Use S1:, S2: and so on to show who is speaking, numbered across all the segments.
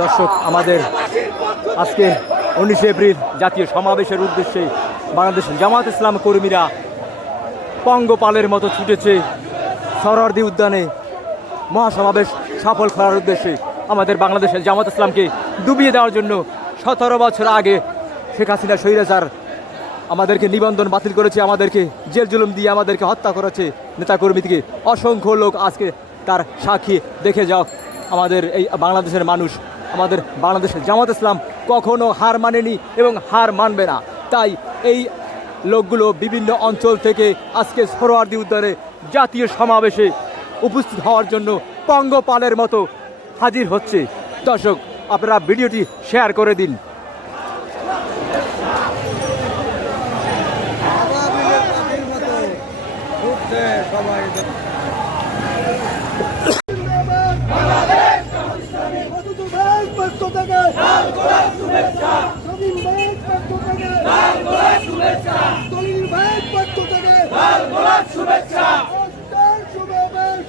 S1: দর্শক, আমাদের আজকে উনিশে এপ্রিল জাতীয় সমাবেশের উদ্দেশ্যে বাংলাদেশ জামাত ইসলাম কর্মীরা পঙ্গপালের মতো ছুটেছে সরোয়ার্দী উদ্যানে মহাসমাবেশ সফল করার উদ্দেশ্যে আমাদের বাংলাদেশের জামাত ইসলামকে ডুবিয়ে দেওয়ার জন্য সতেরো বছর আগে শেখ হাসিনা স্বৈরাচার আমাদেরকে নিবন্ধন বাতিল করেছে, আমাদেরকে জেল জুলুম দিয়ে আমাদেরকে হত্যা করেছে। নেতাকর্মীকে অসংখ্য লোক আজকে তার সাক্ষী দেখে যাও আমাদের এই বাংলাদেশের মানুষ আমাদের বাংলাদেশের জামাত ইসলাম কখনো হার মানেনি এবং হার মানবে না। তাই এই লোকগুলো বিভিন্ন অঞ্চল থেকে আজকে সরোয়ার্দি উদ্যানে জাতীয় সমাবেশে উপস্থিত হওয়ার জন্য পঙ্গপালের মতো হাজির হচ্ছে। দর্শক, আপনারা ভিডিওটি শেয়ার করে দিন।
S2: হোক শুভেচ্ছা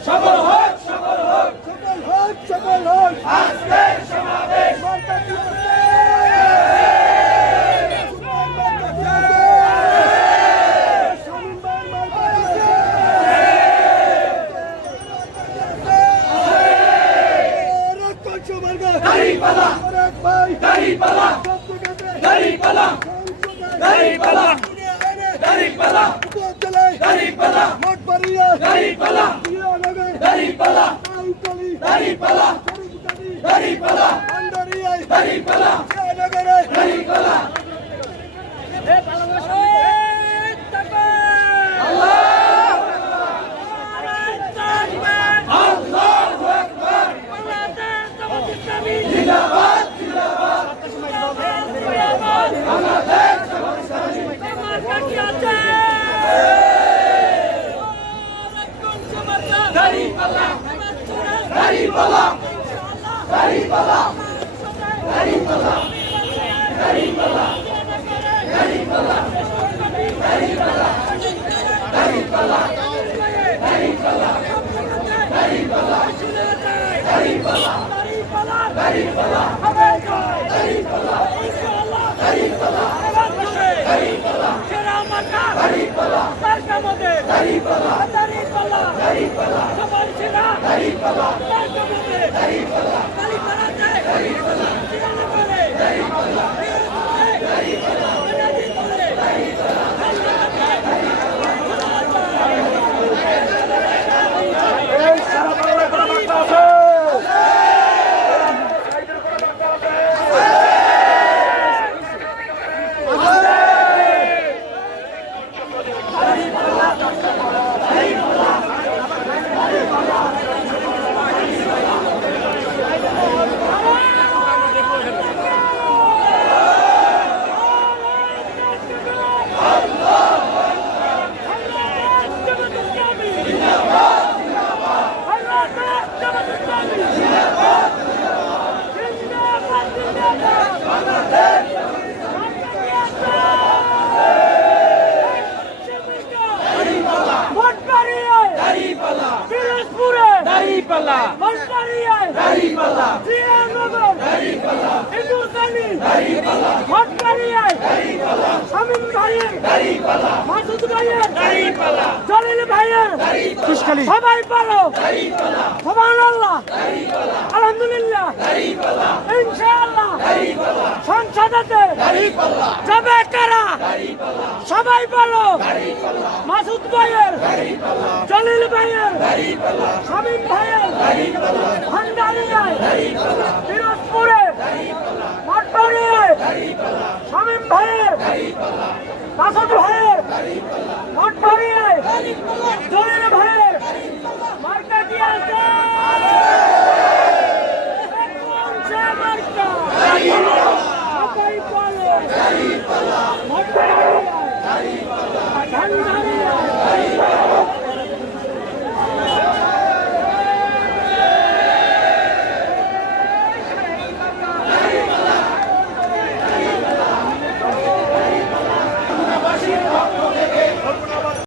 S2: সফল হোক
S3: সফল হোক সফল হোক সফল হোক আজকের সমাবেশ Dari pala! Dari pala! Dari pala! পালা। মোট বাড়িয়া দাড়ি পালা দিয়া নেবে দাড়ি পালা দাড়ি পালা দাড়ি পালা দাড়ি পালা Haripala! Haripala! Haripala! Haripala! Haripala! পাল্লা
S4: দাড়ি
S3: পাল্লা
S4: শ্রীরামনগর
S3: দাড়ি
S4: পাল্লা হিন্দুস্তানি দাড়ি
S1: পাল্লা
S4: সবাই পালো
S3: দাড়ি পাল্লা
S4: সুবহানাল্লাহ আলহামদুলিল্লাহ।
S3: দাড়ি
S4: ইনশাআল্লাহ। সংসদেতে যাবে কারা? সবাই বলো। মাসুদ ভাইয়ের, জলিল ভাইয়ের, শামীম ভাইয়ের, ভান্ডারিয়ায়, পিরোজপুরে, মঠবাড়িয়ায়, শামীম ভাইয়ের, মাসুদ